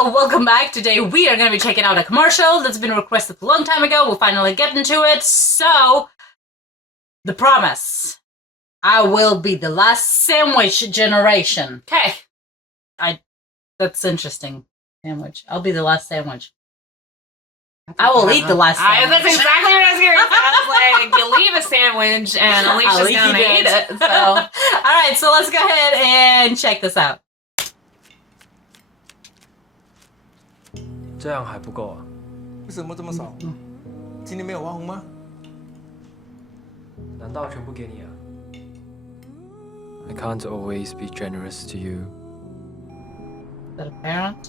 So, welcome back. Today we are going to be checking out a commercial that's been requested a long time ago. We'll finally get into it. So, the promise. I will be the last sandwich generation. Okay. That's interesting. Sandwich. I'll be the last sandwich. I will eat the last sandwich. That's exactly what I was going to say. I was like, you leave a sandwich and Alicia's going to eat it. So, alright, so let's go ahead and check this out. 这样还不够啊？为什么这么少？今天没有花红吗？难道全部给你啊？ I can't always be generous to you. Is that a parent?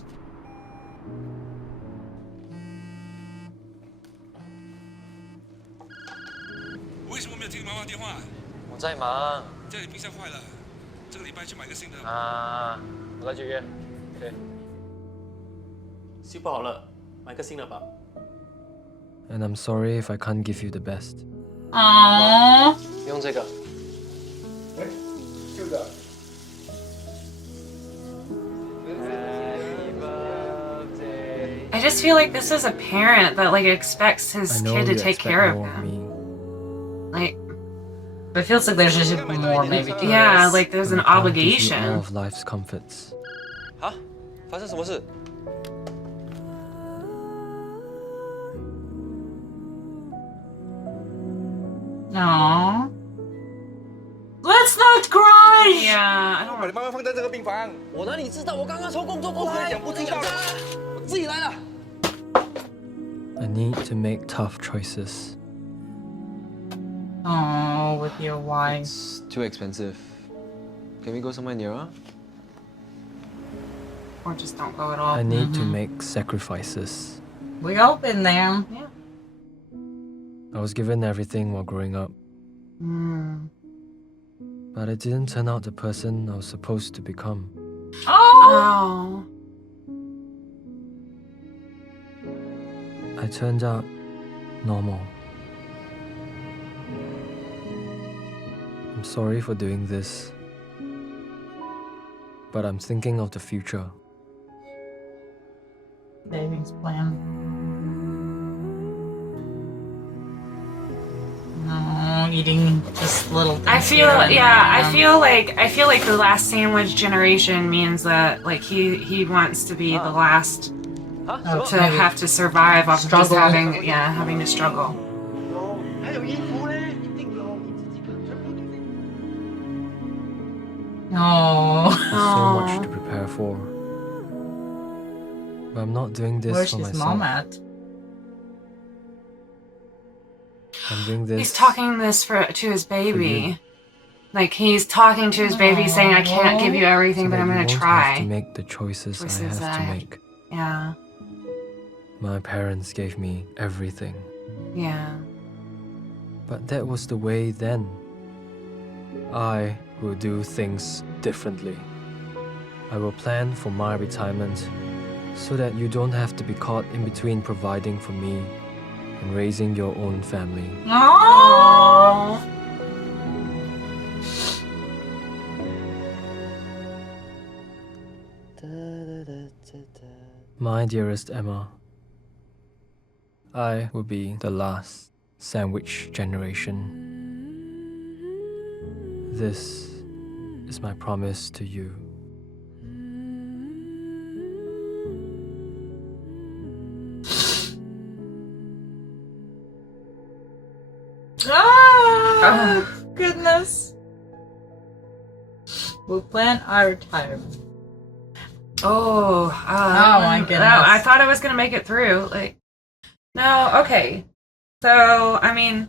为什么没有听妈妈电话？我在忙。家里冰箱坏了，这个礼拜去买个新的。啊，我再去约。OK。 修不好了，买个新的吧。 And I'm sorry if I can't give you the best. Aww. 用这个。哎，旧的。 I just feel like this is a parent that like expects his kid to take care of him. Like, But it feels like there's just more maybe to yeah, this. like there's an I can't give you obligation. all of life's comforts. 啊？发生什么事？ Aww. Let's not cry! Yeah, I 我 don't 把你妈妈放在这个病房。我哪里知道？我刚刚从工作过来，讲不知道。我自己来的。 I need to make tough choices. Oh, with your wife. It's too expensive. Can we go somewhere nearer? or just don't go at all. I need to make sacrifices. We all been there. Yeah. I was given everything while growing up, but I didn't turn out the person I was supposed to become. Oh! Oh. I turned out normal. I'm sorry for doing this, but I'm thinking of the future. Savings plan. No, eating just little things. I feel I feel like the last sandwich generation means that like he wants to be the last Oh, to have to survive off of just Struggle. having to struggle. 还有衣服嘞，一定有，你自己看全部都是。 No. So much to prepare for. But I'm not doing this Where's for his myself. mom at? I'm doing this. He's talking this to his baby. Like he's talking to his baby saying, I can't give you everything, so but that I'm you gonna won't try. have to make the choices I have to make. Yeah. My parents gave me everything. Yeah. But that was the way then. I will do things differently. I will plan for my retirement so that you don't have to be caught in between providing for me and raising your own family. Oh. My dearest Emma, I will be the last sandwich generation. This is my promise to you. Oh, goodness. We'll plan our retirement. Oh my goodness. I thought I was gonna make it through. Like, no, okay. So, I mean,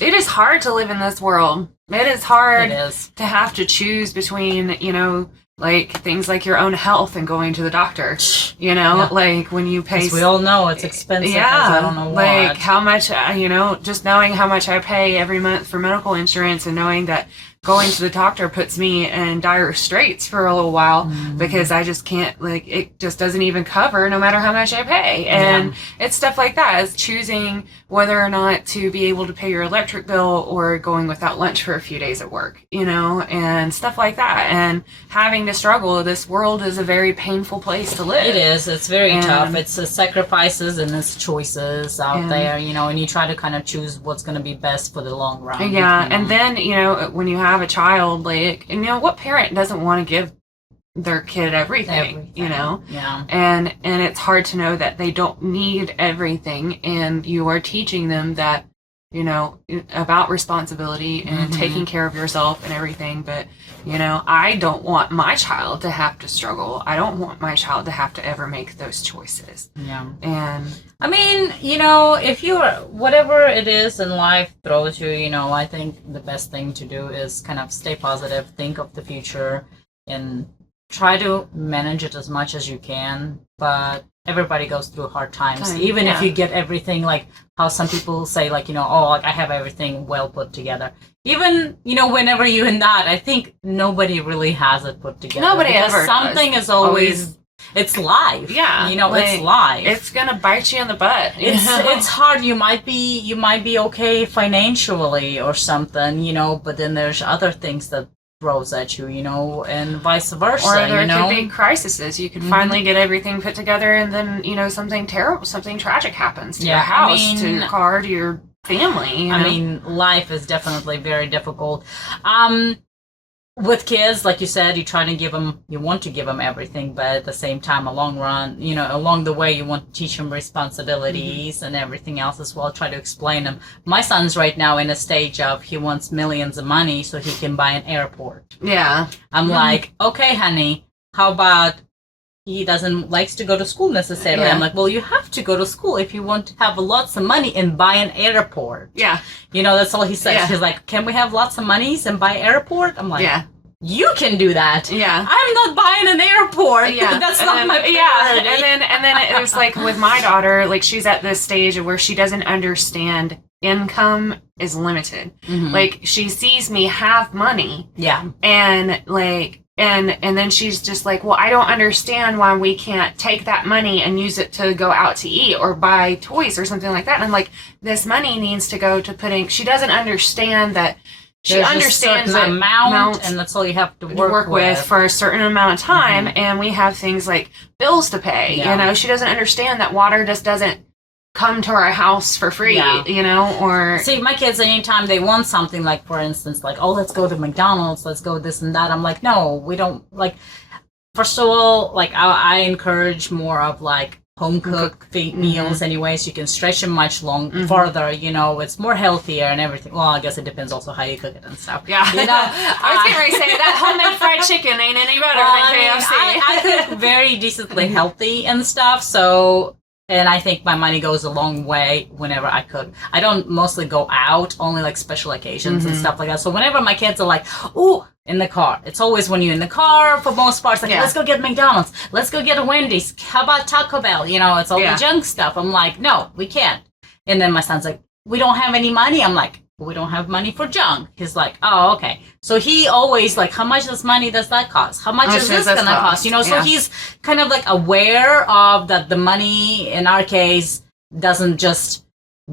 it is hard to live in this world. It is hard It is. to have to choose between, you know, like things like your own health and going to the doctor. You know, Yeah. like when you pay. As we all know, it's expensive. Yeah, I don't know like what. how much, you know, just knowing how much I pay every month for medical insurance and knowing that going to the doctor puts me in dire straits for a little while because I just can't, like, it just doesn't even cover no matter how much I pay. And it's stuff like that. It's choosing whether or not to be able to pay your electric bill or going without lunch for a few days at work, you know, and stuff like that. And having to struggle. This world is a very painful place to live. It is. It's very tough. It's sacrifices and it's choices out there, you know, and you try to kind of choose what's going to be best for the long run. Yeah. You know? And then, you know, when you have a child, like, you know, what parent doesn't want to give their kid everything, you know? Yeah. And it's hard to know that they don't need everything, and you are teaching them that, you know, about responsibility and taking care of yourself and everything. But, you know, I don't want my child to have to struggle. I don't want my child to have to ever make those choices. Yeah. And I mean, you know, if you're, whatever it is in life throws you, you know, I think the best thing to do is kind of stay positive, think of the future, and try to manage it as much as you can. But everybody goes through hard times, even if you get everything, like how some people say, like, you know, oh, like I have everything well put together. Even, you know, whenever you're in that, I think nobody really has it put together. Nobody ever something does. is always it's life. Yeah, you know, like, it's life. It's gonna bite you in the butt. It's hard. You might be okay financially or something, you know, but then there's other things that throws at you, you know, and vice versa. Or there you know? could be crises. You could finally get everything put together, and then, you know, something terrible, something tragic happens to your house, to your car, to your family. You know? I mean, life is definitely very difficult. With kids, like you said, you want to give them everything, but at the same time, along the way, you want to teach them responsibilities and everything else as well. Try to explain them. My son's right now in a stage of he wants millions of money so he can buy an airport. Yeah. I'm like, okay, honey, how about he likes to go to school necessarily. Yeah. I'm like, well, you have to go to school if you want to have lots of money and buy an airport. Yeah. You know, that's all he says. Yeah. He's like, can we have lots of monies and buy airport? I'm like, Yeah. You can do that. Yeah. I'm not buying an airport. Yeah. That's not my priority. Yeah. And then it was like with my daughter, like she's at this stage where she doesn't understand income is limited. Like she sees me have money. Yeah. And like and then she's just like, well, I don't understand why we can't take that money and use it to go out to eat or buy toys or something like that. And I'm like, this money needs to go to she doesn't understand that. She understands the that amount, and that's all you have to work with for a certain amount of time, and we have things like bills to pay. Yeah. You know, she doesn't understand that water just doesn't come to our house for free. Yeah. You know, or see, my kids, anytime they want something, like for instance, like, oh, let's go to McDonald's, let's go this and that. I'm like, no, we don't. Like, first of all, like I encourage more of like home cooked meals anyways. You can stretch them much farther, you know, it's more healthier and everything. Well, I guess it depends also how you cook it and stuff. Yeah. You know, I was getting ready to say that homemade fried chicken ain't any better than KFC. I cook very decently healthy and stuff, so, and I think my money goes a long way whenever I cook. I don't mostly go out, only like special occasions and stuff like that. So whenever my kids are like, ooh, in the car. It's always when you're in the car for most parts. Like, let's go get McDonald's. Let's go get a Wendy's. How about Taco Bell? You know, it's all the junk stuff. I'm like, no, we can't. And then my son's like, we don't have any money. I'm like, we don't have money for junk. He's like, oh, okay. So he always like, how much money does that cost? How much is this going to cost? You know, so he's kind of like aware of that the money, in our case, doesn't just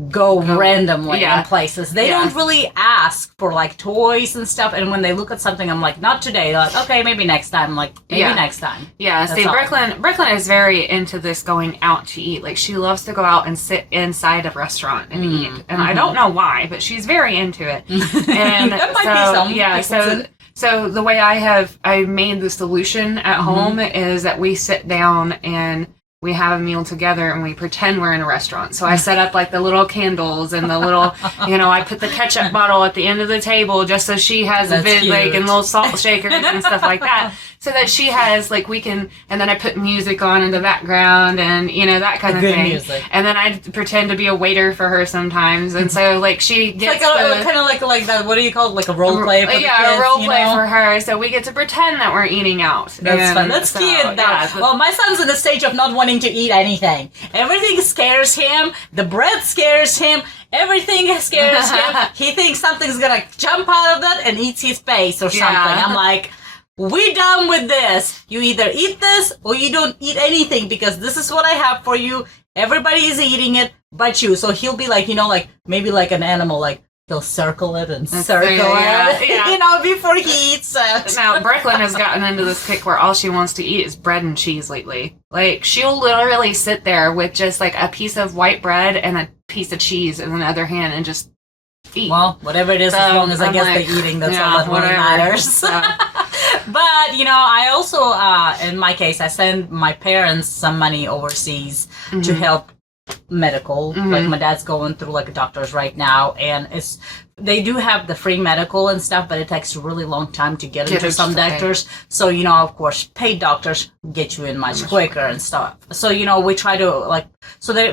go randomly in places. They don't really ask for like toys and stuff, and when they look at something, I'm like, not today. They're like, okay, maybe next time. I'm like, maybe next time. Yeah. See, Brooklyn is very into this going out to eat. Like, she loves to go out and sit inside a restaurant and eat, and I don't know why, but she's very into it. And that might be some. So the way I made the solution at home is that we sit down and we have a meal together and we pretend we're in a restaurant. So I set up like the little candles and the little, you know, I put the ketchup bottle at the end of the table just so she has a bit, like, and little salt shakers and stuff like that. So that she has, like, we can, and then I put music on in the background and, you know, that kind of thing. Music. And then I pretend to be a waiter for her sometimes. And so, like, she gets kind of like that, what do you call it? Like a role play for the kids, a role play for her. So we get to pretend that we're eating out. That's fun. That's cute. Well, my son's in the stage of not wanting wanting to eat anything. Everything scares him. The bread scares him. Everything scares him. He thinks something's gonna jump out of that and eats his face or something. I'm like, we done with this. You either eat this or you don't eat anything because this is what I have for you. Everybody is eating it but you. So he'll be like, like maybe like an animal, like he'll circle it and circle it, before he eats it. Now, Brooklyn has gotten into this kick where all she wants to eat is bread and cheese lately. Like, she'll literally sit there with just like a piece of white bread and a piece of cheese in the other hand and just eat. Well, whatever it is, as long as I guess they're eating, that's all that really matters. So. But, I also, in my case, I send my parents some money overseas to help medical. Like, my dad's going through, like, doctors right now, and they do have the free medical and stuff, but it takes a really long time to get into some doctors. So, of course, paid doctors get you in much quicker and stuff. So, we try to,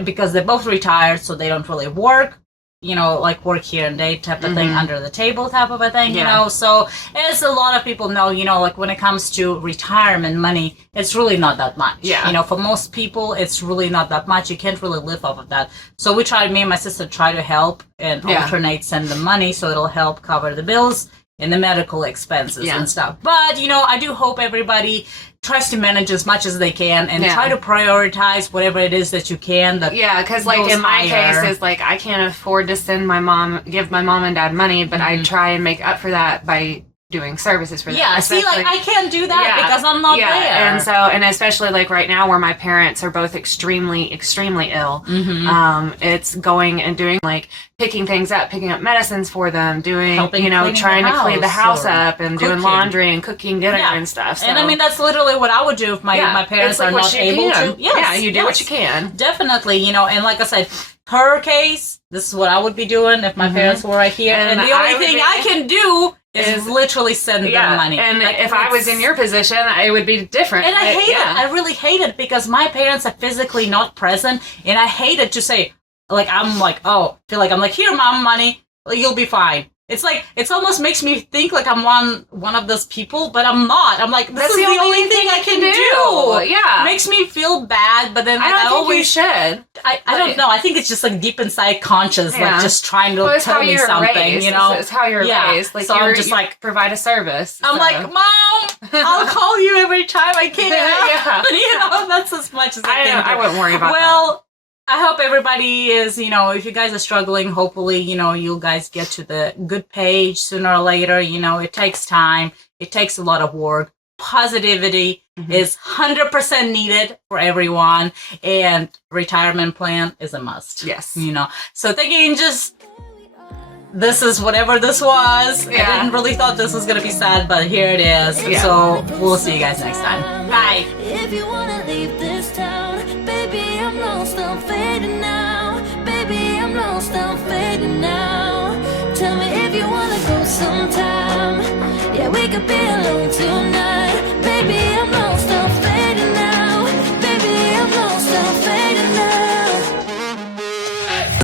because they're both retired, so they don't really work. Work here and day type of thing, under the table type of a thing, So, as a lot of people know, when it comes to retirement money, it's really not that much. Yeah. For most people, it's really not that much. You can't really live off of that. So me and my sister try to help and alternate send them money so it'll help cover the bills and the medical expenses and stuff. But, I do hope everybody tries to manage as much as they can and try to prioritize whatever it is that you can. Because in my case, it's like I can't afford to give my mom and dad money, but I try and make up for that by doing services for them. Yeah, see, I can't do that because I'm not there. And especially like right now where my parents are both extremely, extremely ill, it's going and doing like picking up medicines for them, doing, trying to clean the house up and doing laundry and cooking dinner and stuff. So. And that's literally what I would do if my parents are not able to. Yes, you do what you can. Definitely, and like I said, her case, this is what I would be doing if my parents were right here. And the only thing I can do is literally send them money. And if I was in your position, it would be different. And I hate it. I really hate it because my parents are physically not present. And I hate it to say, I'm like, here, mom, money. You'll be fine. It's like, it almost makes me think like I'm one of those people, but I'm not. I'm like, this is the only thing I can do. Yeah. Makes me feel bad, but then I don't think you should. I don't know. I think it's just like deep inside conscious, like just trying to tell me something, raised. It's how you're raised. Like, so I'm just like, provide a service. I'm like, Mom, I'll call you every time I can. That's as much as I can do. I wouldn't worry about that. Well, I hope everybody is, if you guys are struggling, hopefully, you guys get to the good page sooner or later. It takes time. It takes a lot of work. Positivity is 100% needed for everyone. And retirement plan is a must. Yes. So thinking this is whatever this was. I didn't really thought this was going to be sad, but here it is. Yeah. So we'll see you guys next time. Bye. If you want to leave this town, baby, I'm lost, I'm fading now. Baby, I'm lost, I'm fading now. Tell me if you want to go sometime. Yeah, we could be alone tonight.